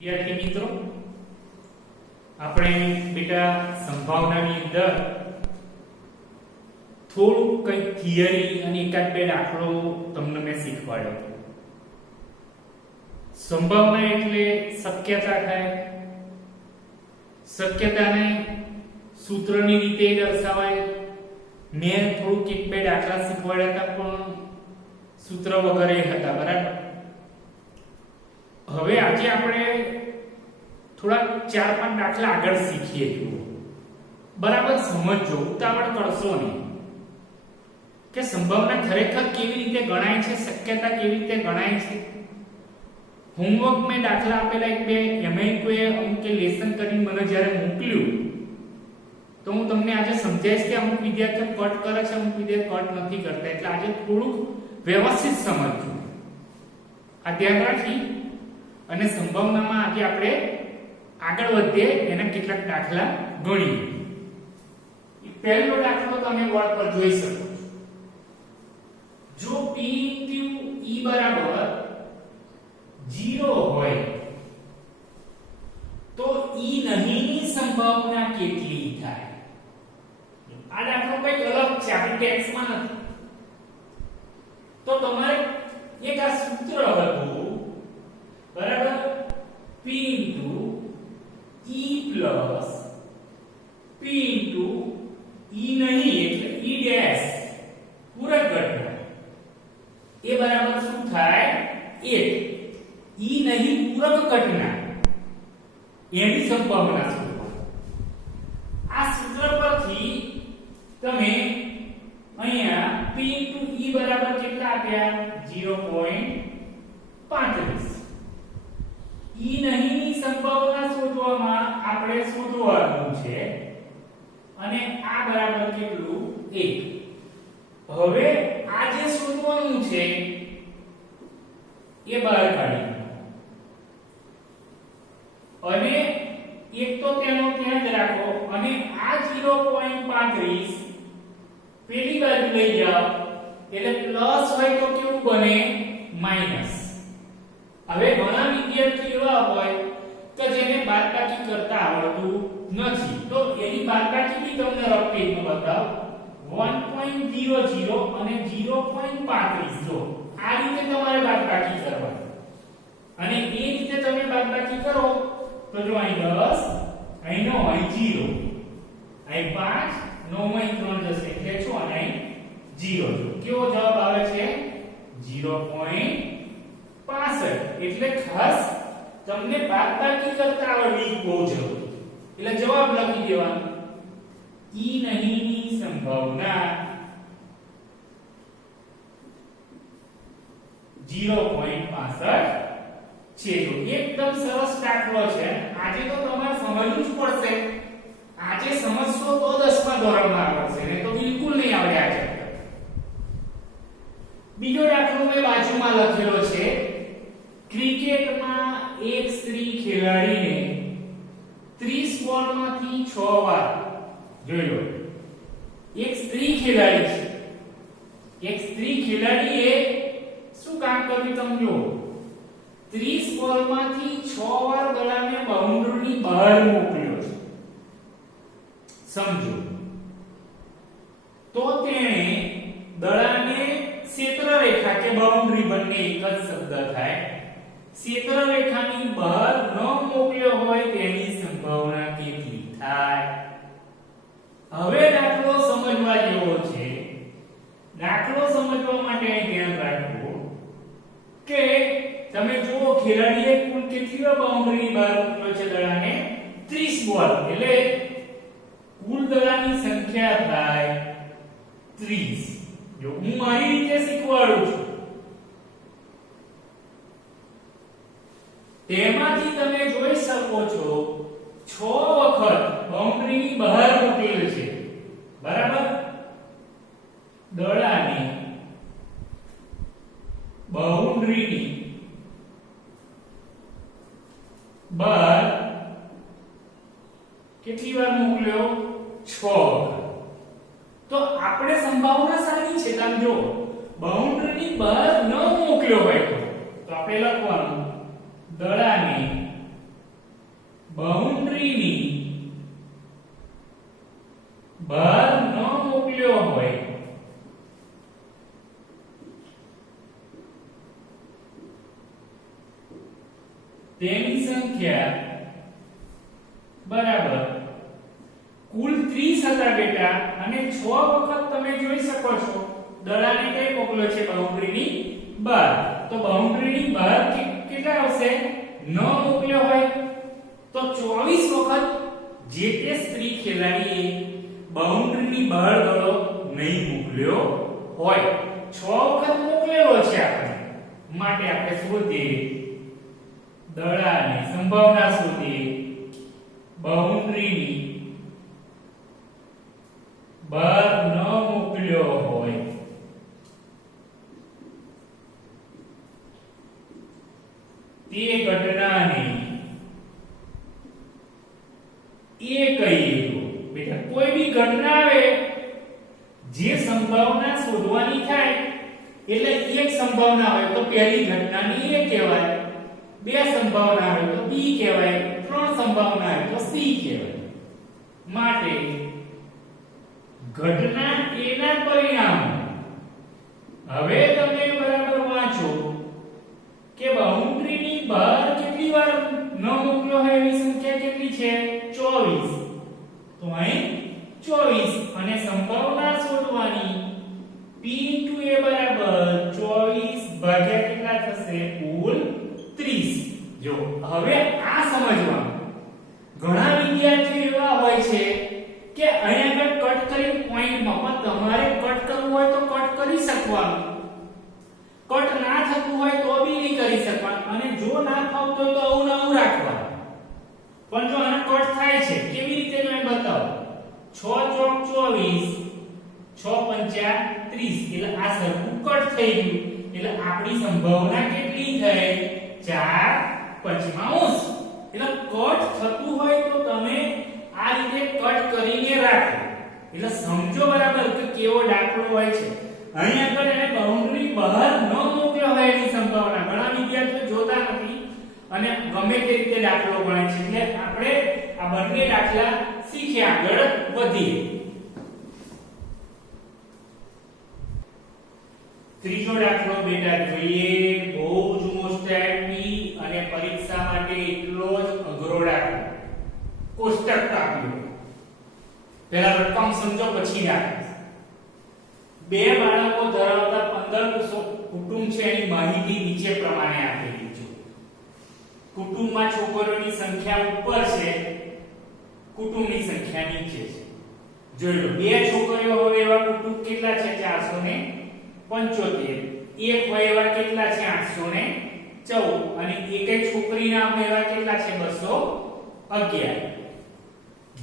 વિદ્યાર્થી મિત્રો, આપણે બેટા સંભાવનાની અંદર થોડું કંઈક થિયરી અને એકાદ બે દાખલો તમને મેં શીખવાડ્યો. સંભાવના એટલે શક્યતા થાય. શક્યતાને સૂત્રની રીતે દર્શાવાય. મેં થોડુંક એક બે દાખલા શીખવાડ્યા હતા પણ સૂત્ર વગર હતા, બરાબર. હવે આજે આપણે થોડા 4-5 દાખલા આગળ શીખીએ. બરાબર સમજો, ઉતાવળ કરશો નહીં. કે સંભાવના ખરેખર કેવી રીતે ગણાય છે, શક્યતા કેવી રીતે ગણાય છે. હોમવર્ક મેં દાખલા આપેલા એક બે એમાં કોઈ અમુક લેસન કરીને મને જ્યારે મોકલ્યું તો હું તમને આજે સમજાઈશ કે અમુક વિદ્યાર્થીઓ કટ કરે છે, અમુક વિદ્યાર્થીઓ કટ નથી કરતા. એટલે આજે થોડુંક વ્યવસ્થિત સમજજો. આ ધ્યાન રાખી અને સંભાવનામાં આજે આપણે આગળ વધીએ. એના કેટલાક દાખલા ગણીએ. પહેલો દાખલો તમે બોર્ડ પર જોઈ શકો છો. જો P * E બરાબર 0 હોય તો E નહીંની સંભાવના કેટલી થાય? આ દાખલો કંઈક અલગ છે, આપણી ટેક્સ્ટમાં નથી. તો તમારે એક આ સૂત્ર હતું, બરાબર. P * E plus P * E નહીં એટલે E ડેશ પૂરક ઘટના એ બરાબર શું થાય? 1. E નહીં પૂરક ઘટના એની સંભાવના શોધો. આ સૂત્ર પરથી તમે અહીંયા P * E બરાબર કેટલા આપ્યા? 0.35. E નહીંની સંભાવના શોધવામાં આપણે શોધવાનું છે અને આ બરાબર કેટલું? 1. હવે આ જે શોધવાનું છે એ બહાર કાઢી અને એક તો તેનો ધ્યાન રાખો અને આ 0.35 પેલી બાજુ લઈ જાઓ એટલે પ્લસ હોય તો કેવું બને? માઈનસ. હવે ઘણા વિદ્યાર્થીઓ એવા હોય કે જેને બાદબાકી કરતા આવડતું નથી, તો એની બાદબાકી બી તમને રફ પેજમાં બતાવો. 1.00 અને 0.35 જો આ રીતે તમારે બાદબાકી કરવાની અને એ રીતે તમે બાદબાકી કરો તો જો અહીં 10, અહીં 9, અહીં 0, અહીં 5, 9 માં 3 જશે એટલે 6 અને અહીં 0. કેવો જવાબ આવે છે? 0.65. એટલે ખાસ તમને બાદબાકી કરતા આવડવી બહુ જરૂરી. એટલે જવાબ લખી દેવાનો. E નહીંની સંભાવના 0.65 છે. તો એકદમ સરસ દાખલો છે. આજે તો તમારે સમજવું જ પડશે. આજે સમજશો તો 10મા ધોરણમાં આવશે, નહીં તો બિલકુલ નહીં આવડે. આ ચેપ્ટર. બીજો દાખલો મેં બાજુમાં લખેલો છે. ક્રિકેટમાં એક સ્ત્રી ખેલાડીને 30 બોલમાંથી 6 વાર, જોઈ લો, એક સ્ત્રી ખેલાડી છે. એક સ્ત્રી ખેલાડીએ શું કામ કર્યું તમે જો? 30 બોલમાંથી 6 વાર દડાને બાઉન્ડ્રીની બહાર મોકલ્યો છે. સમજો. તો તેણે દડાને ક્ષેત્રરેખા કે બાઉન્ડ્રી બંને એક જ શબ્દ થાય, ક્ષેત્રરેખાની બહાર ન મોકલ્યો હોય તેની સંભાવના કેટલી થાય? હવે દાખલો સમજવા જેવો છે. દાખલો સમજવા માટે ધ્યાન રાખો કે તમે જુઓ ખેલાડીએ કુલ કેટલી વાર બાઉન્ડરીની બહાર મોકલ્યો છે દડાને? 30 બોલ. એટલે કુલ દડાની સંખ્યા થાય 30. જો હું મારી રીતે શીખવાડું છું તેમાંથી તમે જોઈ શકો છો 6 વખત બાઉન્ડરીની બહાર મોકલેલ છે, બરાબર. દડાને બાઉન્ડરીની બહાર કેટલી વાર મોકલ્યો? 6 વખત. તો આપણે સંભાવના સારી છે. તમે જો બાઉન્ડરીની બહાર ન મોકલ્યો હોય તો આપણે લખવાનું દડાને બાઉન્ડ્રીની બહાર ન મોકલ્યો હોય તેની સંખ્યા બરાબર કુલ 30 હતા બેટા અને 6 વખત તમે જોઈ શકો છો દડાને કઈ મોકલ્યો છે બાઉન્ડ્રીની બહાર તો બાઉન્ડ્રીની બહાર કેટલા આવશે ન મોકલ્યો હોય તો 24 વખત જે તે સ્ત્રી ખેલાડીએ બાઉન્ડ્રીની બહાર દડો નહીં મોકલ્યો હોય 6 વખત મોકલેલો છે આપણે માટે આપણે શોધીએ દડાની સંભાવના શોધીએ બાઉન્ડ્રીની બહાર ન મોકલ્યો હોય તે ઘટનાને એ કહીએ બેટા કોઈ બી ઘટના આવે જે સંભાવના શોધવાની થાય એટલે એક સંભાવના હોય તો પહેલી ઘટનાની એ કહેવાય બે સંભાવના હોય તો બી કહેવાય ત્રણ સંભાવના હોય તો સી કહેવાય માટે ઘટના એ ના પરિણામ હવે તમે બરાબર વાંચો કે બાઉન્ડ્રીની બહાર કેટલી વાર ન મોકલ્યો હોય એવી સંખ્યા કેટલી છે 24 તો અહીં 24 અને સંભાવના શોધવાની p * a બરાબર 24 ભાગ્યા કેટલા થશે કુલ 30 જો હવે આ સમજવાનું ઘણા વિદ્યાર્થીઓ એવા હોય છે કે અહીં આગળ કટ કરી પોઈન્ટમાં પણ તમારે કટ કરવું હોય તો કટ કરી શકવાનું કટ ના થતું હોય તો બી નહીં કરી શકવાનું અને જો ના ફાવતો હોય તો આવું ના રાખવાનું પણ જો આને કટ થાય છે કેવી રીતે મેં બતાવો 6 ચોક 24 6 પંચા 30 એટલે આ સરખું કટ થઈ ગયું એટલે આપણી સંભાવના કેટલી થઈ 4 પંચમાંશ એટલે કટ થતું હોય તો તમે આ રીતે કટ કરીને રાખો એટલે સમજો બરાબર કે કેવો દાખલો હોય છે અહીં આગળ એને બાઉન્ડરી બહાર ન મોકલ્યો હોય એની સંભાવના ઘણા વિદ્યાર્થીઓ જોતા નથી અને ગમે તે રીતે દાખલો ગણે છે એટલે આપણે આ બંને દાખલા શીખી આગળ વધીએ ત્રીજો દાખલો બેટા જોઈએ બહુ જ મોસ્ટ આઈપી અને પરીક્ષા માટે એટલો જ અઘરો દાખલો કોષ્ટક આપ્યો પહેલા રકમ સમજો પછી દાખલા બે બાળકો ધરાવતા 15 કુટુંબ છે એની માહિતી નીચે પ્રમાણે આપેલી છે કુટુંબમાં છોકરીઓની સંખ્યા ઉપર છે કુટુંબની સંખ્યા નીચે છે જોઈ લો બે છોકરીઓ હોય એવા કુટુંબ કેટલા છે 475 એક હોય એવા કેટલા છે 814 અને એકે છોકરી ના હોય એવા કેટલા છે 211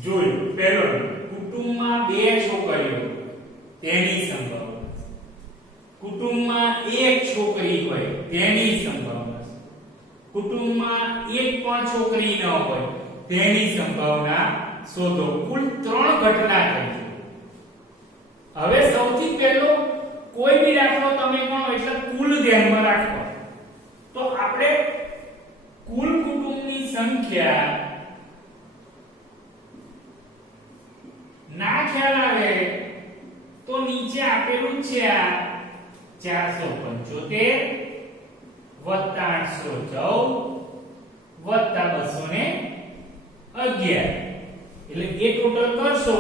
જોઈ લો પહેલો કુટુંબમાં બે છોકરીઓ તેની સંભાવના કુટુંબમાં એક છોકરી હોય તેની સંભાવના કુટુંબમાં એક પણ છોકરી ન હોય તેની સંભાવના શોધો કુલ 3 ઘટના કરી હવે સૌથી પહેલો કોઈ બી દાખલો તમે ગણો એટલે કુલ ધ્યાનમાં રાખો તો આપણે કુલ કુટુંબની સંખ્યા ના ખ્યાલ આવે તો નીચે આપેલું છે આ 475 + 814 + 211 એટલે એ ટોટલ કરશો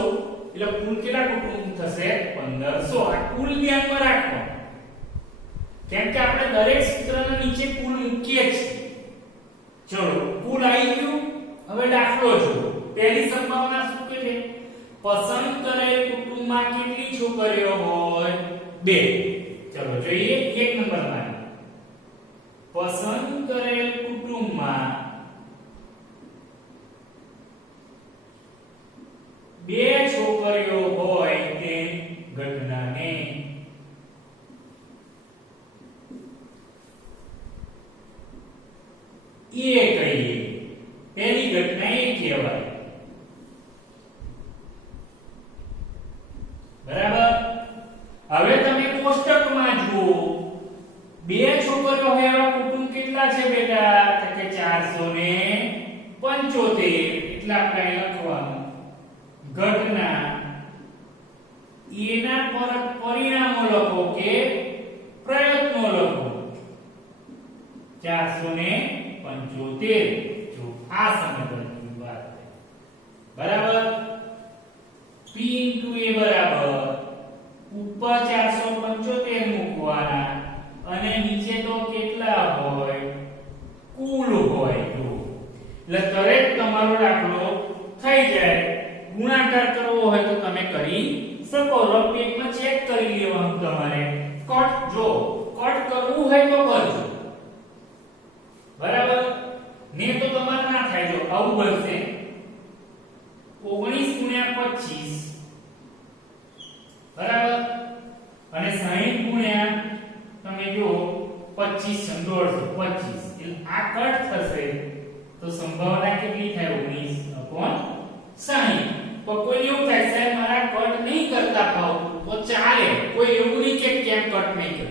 એટલે કુલ કેટલા કુટુંબ થશે 1500 આ કુલ ધ્યાનમાં રાખો કેમ કે આપણે દરેક સૂત્રના નીચે કુલ મૂકીએ છીએ ચલો કુલ આવી ગયું હવે દાખલો જો પહેલી સંભાવના શું કે છે પસંદ કરેલ કુટુંબમાં કેટલી છોકરીઓ હોય 2 ચલો જોઈએ 1 નંબરમાં પસંદ કરેલ કુટુંબમાં 2 છોકરીઓ હોય તે ઘટનાને એ કહીએ પહેલી ઘટના એ કહેવાય બરાબર હવે તમે કોષ્ટકમાં જુઓ 2 છોકરીઓ હોય એવા કુટુંબ કેટલા છે બેટા તો કે 475 એટલે આપણે લખવાનું ઘટના એના પર પરિણામો લખો કે પ્રયત્નો લખો 475 જો આ સમીકરણની વાત છે બરાબર p * a બરાબર ઉપર 475 મૂકવાના અને નીચે તો કેટલા હોય કુલ હોય જો એટલે દરેક તમારો દાખલો થઈ જાય ગુણાકાર કરવો હોય તો તમે કરી શકો રફ પેજમાં ચેક કરી લેવાનું તમારે કટ જો કટ કરવું હોય તો કરજો બરાબર ને તો તમારે ના થાય જો આવું બનશે 19 * 25 બરાબર અને 60 ગુણ્યા તમે જો 25 150 એટલે આ કટ થશે તો સંભાવના કેટલી થાય 19/60 તો કોઈ એવું થાય સાહેબ મારા કટ નહીં કરતા ફાવતું તો ચાલે કોઈ એવું નહીં કે કેમ કટ નહીં કરે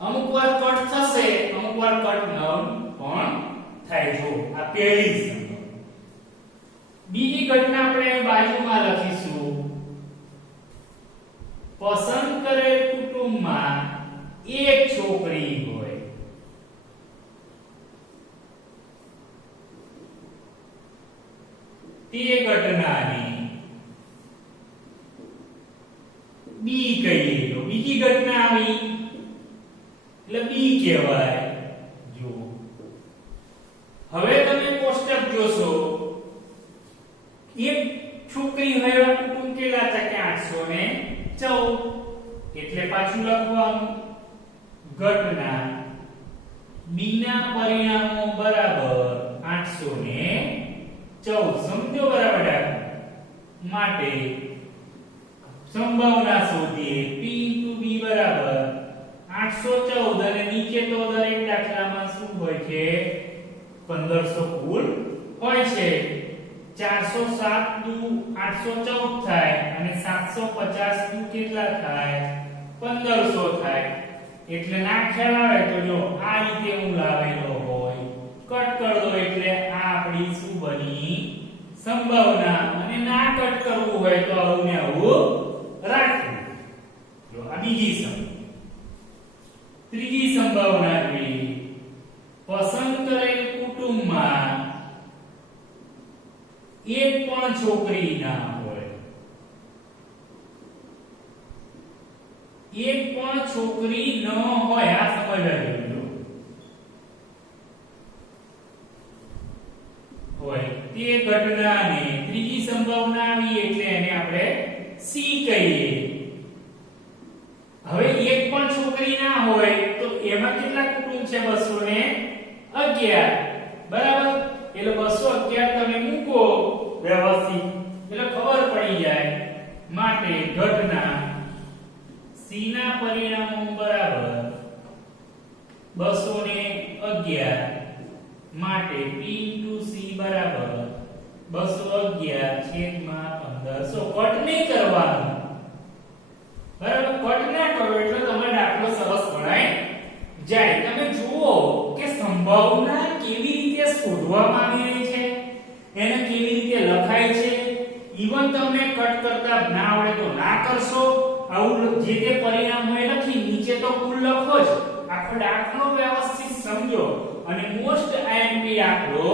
અમુક વાર કટ થશે અમુક વાર કટ ન પણ થાય જો આ પહેલી સંભાવના બીજી ઘટના આપણે બાજુમાં લખીશું પસંદ કરેલ કુટુંબમાં એક છોકરી હોય તે ઘટનાને બી કહીએ તો બીજી ઘટના આવી એટલે બી કહેવાય જો હવે તમે કોષ્ટક જોશો એક છોકરી હોય કુટુંબ કેટલા હતા કે 814 એટલે પાછું લખવાનું ઘટના બી ના પરિણામો બરાબર 814 સમજો બરાબર માટે સંભાવના શોધીએ p * b બરાબર 814 અને નીચે તો દરેક દાખલામાં શું હોય છે 1500 કુલ હોય છે 407 * 814 થાય અને 750 * કેટલા થાય 1500 થાય એટલે ના ખ્યાલ આવે તો જો આ રીતે હું લાવેલો હોય કટ કરી દો એટલે આ આપણી શું બની સંભાવના અને ના કટ કરવું હોય તો આવું ને આવું રાખવું જો આ બીજી સંભાવના ત્રીજી સંભાવના જોઈએ પસંદ કરેલ કુટુંબમાં એક પણ છોકરી ના હોય એક પણ છોકરી ન હોય આ સમજવા જેવું હોય તે ઘટનાને ત્રીજી સંભાવના આવી એટલે એને આપણે સી કહીએ હવે એક પણ છોકરી ના હોય તો એમાં કેટલા કુટુંબ છે 211 બરાબર એટલે 211 તમે મૂકો વ્યવસ્થિત એટલે ખબર પડી જાય માટે ઘટના સી ના પરિણામો બરાબર 211 માટે p * c બરાબર 211 છેદમાં 1500 કટ નહીં કરવાનું બરાબર કટ ના કરો એટલે તમારો દાખલો સરસ ગણાય જાય તમે જુઓ કે સંભાવના કેવી રીતે શોધવામાં આવી રહી છે એને કેવી રીતે લખાય છે ઈવન તમને કટ કરતા ના આવડે તો ના કરશો આવું જે તે પરિણામ હોય લખી નીચે તો કુલ લખો જ આખો દાખલો વ્યવસ્થિત સમજો અને મોસ્ટ આઈએમપી દાખલો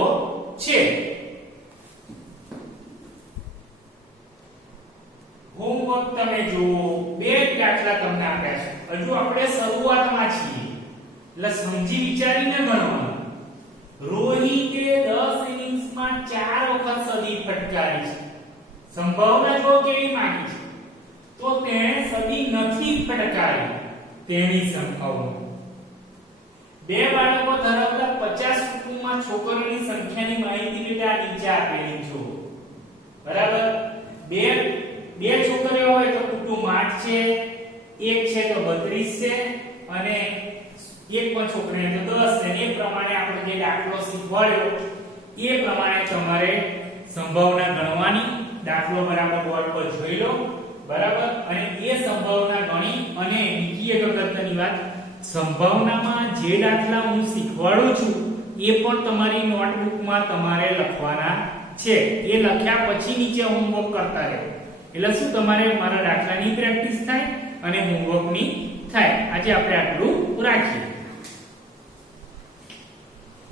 છે હોમવર્ક તમે જુઓ બે દાખલા તમને આપ્યા છે હજુ આપણે શરૂઆતમાં છીએ એટલે સમજી વિચારીને ગણવાનું રોહિતે 10 ઇનિંગ્સમાં 4 વખત સદી ફટકારી છે સંભાવના જો કેવી માંગી છે તો તેણે સદી નથી ફટકારી તેની સંભાવના બે બાળકો ધરાવતા 50 કુટુંબમાં છોકરીઓની સંખ્યાની માહિતી બેટા નીચે આપેલી છે બરાબર બે છોકરીઓ હોય તો કુટુંબ 8 છે એક છે તો 32 છે અને એક પણ છોકરી તો 10 છે એ પ્રમાણે આપણે જે દાખલો શીખવાડ્યો એ પ્રમાણે તમારે સંભાવના ગણવાની દાખલો બરાબર બોર્ડ પર જોઈ લો બરાબર અને એ સંભાવના ગણી અને બીજી એક અગત્યની વાત સંભાવનામાં જે દાખલા હું શીખવાડું છું એ એ પણ તમારી નોટબુકમાં તમારે લખવાના છે. એ લખ્યા પછી નીચે હોમવર્ક કરતા રહો. એટલે શું તમારે મારા દાખલાની પ્રેક્ટિસ થાય અને હોમવર્કની થાય. આજે આપણે આટલું રાખીએ.